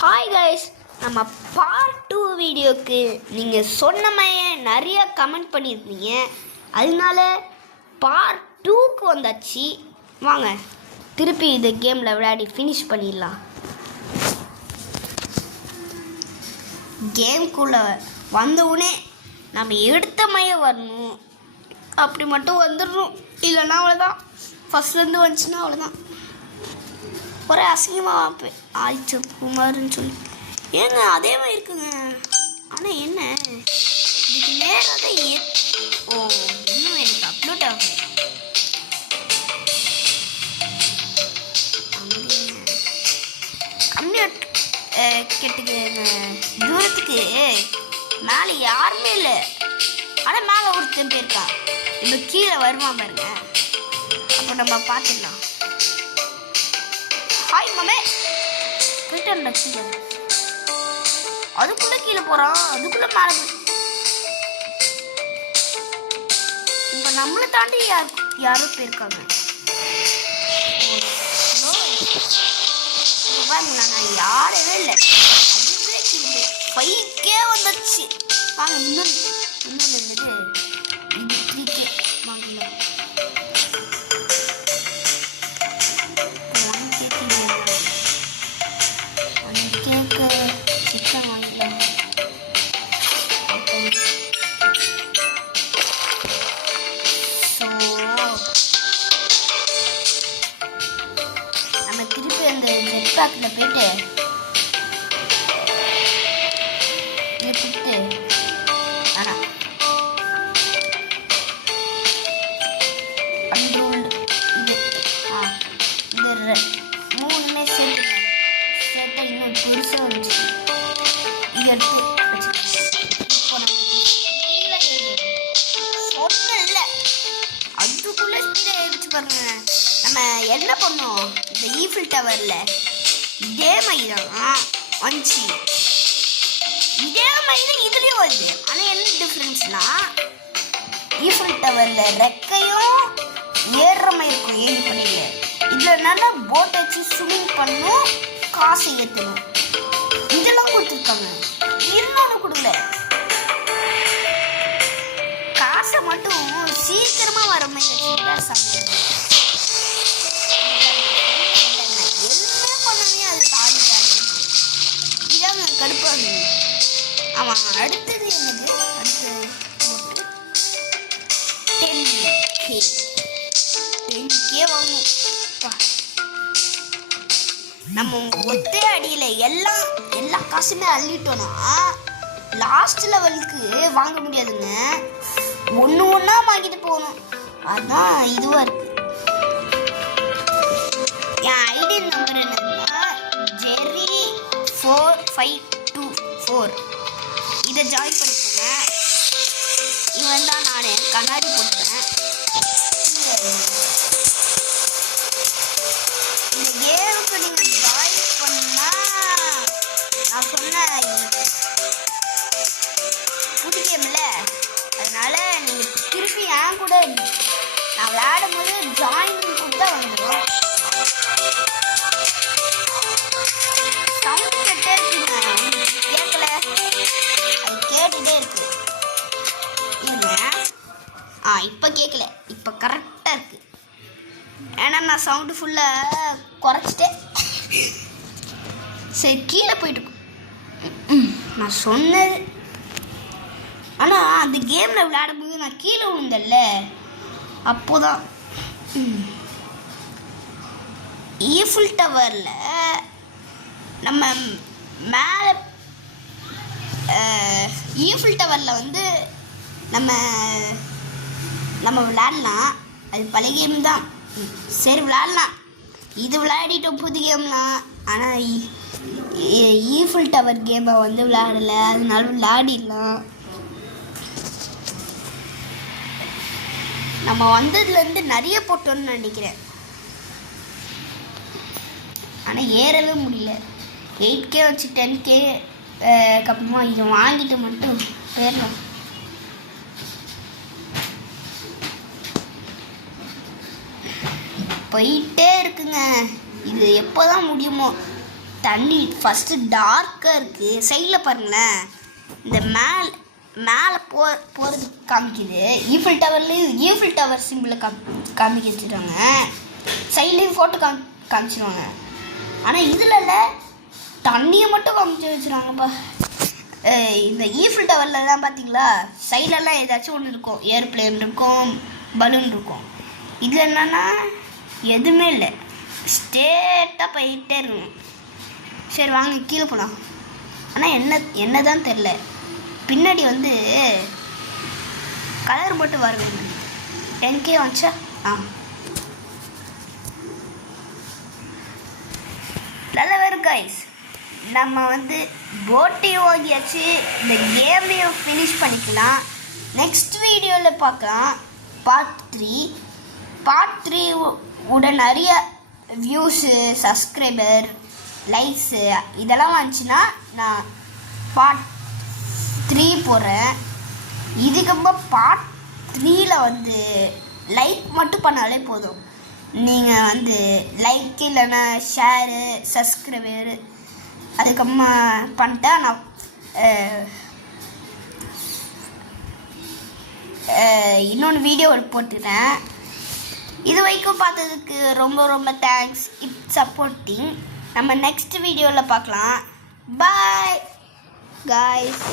Hi guys, நம்ம part 2 வீடியோக்கு நீங்கள் சொன்ன மாதிரி நிறைய கமெண்ட் பண்ணியிருந்தீங்க. அதனால பார்ட் 2க்கு வந்தாச்சு. வாங்க திருப்பி இந்த கேமில் விளையாடி ஃபினிஷ் பண்ணிடலாம். கேம்குள்ளே வந்தவுடனே நம்ம எடுத்த மைய வரணும். அப்படி மட்டும் வந்துடணும், இல்லைன்னா அவ்வளோதான். ஃபஸ்ட்லேருந்து வந்துச்சுன்னா அவ்வளோதான். ஒரே அசிங்கமாக ஆயிடுச்சு குமார்னு சொல்லி. ஏங்க அதே மாதிரி இருக்குங்க. ஆனால் என்ன இதுக்கு நேராக இன்னும் எனக்கு அப்லோட் ஆகும். கம்ப்யூட் கெட்டுக்கு தூரத்துக்கு மேலே யாருமே இல்லை. ஆனால் மேலே ஒருத்தன் போயிருக்கான். இப்போ கீழே வருமா பாருங்க, அப்போ நம்ம பார்த்துடலாம். ஹாய் மாமே, போயிட்டு கீழே. அதுக்குள்ளே கீழே போகிறான், அதுக்குள்ளே மேலே இப்போ நம்மளை தாண்டி யாரோ போயிருக்காங்க. நான் யாரவே இல்லை, அதுவே கீழே ஃபைக்கே வந்துடுச்சு. வாங்க இன்னொன்று இருந்துட்டு இது 3K வாங்கலாம். நம்ம திருப்பி அந்த ஜெட் பேக்கில் போயிட்டு எடுத்துட்டு ஆனால் அந்த இது இது மூணுமே சேர்த்து இன்னும் பெருசாக வந்துச்சு. இது எடுத்து இப்போ நம்ம இல்லை அதுக்குள்ளே ஸ்பீடாக எடுத்து பாருங்க. நம்ம என்ன பண்ணோம், இந்த ஈஃபில் டவரில் இதே மாதிரி தான் வந்துச்சு. இதே மாதிரி தான் இதுலேயும் வருது. ஆனால் என்ன டிஃப்ரென்ஸ்னால் ஈஃபில் டவரில் ரெக்கையும் ஏறுற மாதிரி இருக்கும். ஏறி பண்ணிங்க இதில் என்னன்னா போட் வச்சு ஸ்விமிங் பண்ணணும், காசு ஏற்றணும். இதெல்லாம் கொடுத்துருக்காங்க. இன்னொன்று கொடுக்கல, காசை மட்டும் சீக்கிரமாக வர மாதிரி சமையல் எல்லாமே பண்ணவே அது தாண்டி இதாங்க கடுப்பாங்க. ஆமாம், அடுத்தது என்னது, அடுத்தது 10K வாங்கணும். நம்ம ஒத்தே அடியில் எல்லா காசுமே அள்ளிட்டோம்னா லாஸ்ட் லெவலுக்கு வாங்க முடியாதுங்க. ஒன்று ஒன்றா வாங்கிட்டு போகணும். அதுதான் இதுவாக இருக்கு. என் ஐடி நம்பர் என்னன்னா Jerry4524. இதை ஜாயின் பண்ணிக்கோங்க. இவன் தான் நான் கண்ணாடி போட்டுறேன். இந்த கேமுக்கு நீங்கள் ஜாயின் பண்ணால் நான் சொன்ன புது கேம் இல்லை, அதனால நீங்கள் திருப்பி என் கூட நான் விளையாடும் போது ஜாயின் கொடுத்தா வந்துடும். சவுண்ட் கேட்டே இருக்குங்க, கேட்கல, அது கேட்டுகிட்டே இருக்கு. இல்லைங்க, இப்போ கேட்கல, இப்போ கரெக்டாக இருக்குது. ஏன்னா நான் சவுண்டு ஃபுல்லாக குறைச்சிட்டேன். சரி, கீழே போயிட்டு நான் சொன்னது. ஆனால் அந்த கேமில் விளையாடும்போது நான் கீழே விழுந்தல்ல, அப்போதான் ஈஃபில் டவரில் நம்ம மேலே ஈஃபில் டவரில் வந்து நம்ம விளையாடலாம். அது பழைய கேம் தான், சரி விளையாடலாம். இது விளையாடிட்டோம் புது கேம்லாம். ஆனால் ஈஃபில் டவர் கேமை வந்து விளையாடலை, அதனால விளையாடிடலாம். நம்ம வந்ததுலேருந்து நிறைய போட்டோன்னு நினைக்கிறேன், ஆனால் ஏறவே முடியல. 8K வச்சு 10K அப்புறமா இதை வாங்கிட்டு மட்டும் போயிடலாம். போயிட்டே இருக்குங்க. இது எப்போ தான் முடியுமோ? தண்ணி ஃபஸ்ட்டு டார்க்காக இருக்குது. சைடில் பாருங்களேன், இந்த மேலே போகிறதுக்கு காமிக்குது. ஈஃபில் டவர் சிம்பிளை காமிக்க வச்சுருவாங்க. சைட்லேயும் ஃபோட்டோ காமிச்சிருவாங்க. ஆனால் இதில் தண்ணியை மட்டும் காமிச்சு வச்சுருவாங்கப்பா. இந்த ஈஃபில் டவரில் தான் பார்த்தீங்களா, சைட்லலாம் ஏதாச்சும் ஒன்று இருக்கும். ஏர்பிளேன் இருக்கும், பலூன் இருக்கும். இதில் என்னென்னா எதுவுமே இல்லை, ஸ்ட்ரெயிட்டாக போயிட்டே இருக்கணும். சரி வாங்க கீழே போகலாம். ஆனால் என்ன தான் தெரில, பின்னாடி வந்து கலர் மட்டும் வரவே 10K வந்துச்சா. நல்ல வேறு கைஸ், நம்ம வந்து போட்டையும் ஓகியாச்சு, இந்த கேமையும் ஃபினிஷ் பண்ணிக்கலாம். நெக்ஸ்ட் வீடியோவில் பார்க்கலாம் பார்ட் 3 உடன் நிறைய வியூஸு, சப்ஸ்கிரைபர், லைக்ஸு இதெல்லாம் வந்துச்சுன்னா நான் பார்ட் 3 போடுறேன். இதுக்கப்புறம் பார்ட் 3ல் வந்து லைக் மட்டும் பண்ணாலே போதும். நீங்கள் வந்து லைக் இல்லைன்னா ஷேரு, சப்ஸ்கிரைபரு அதுக்கப்புறமா பண்ணிட்டா நான் இன்னொன்று வீடியோ போட்டுக்கிறேன். இது வரைக்கும் பார்த்ததுக்கு ரொம்ப ரொம்ப தேங்க்ஸ். சப்போர்ட்டிங். நம்ம நெக்ஸ்ட் வீடியோவில் பார்க்கலாம். Bye guys.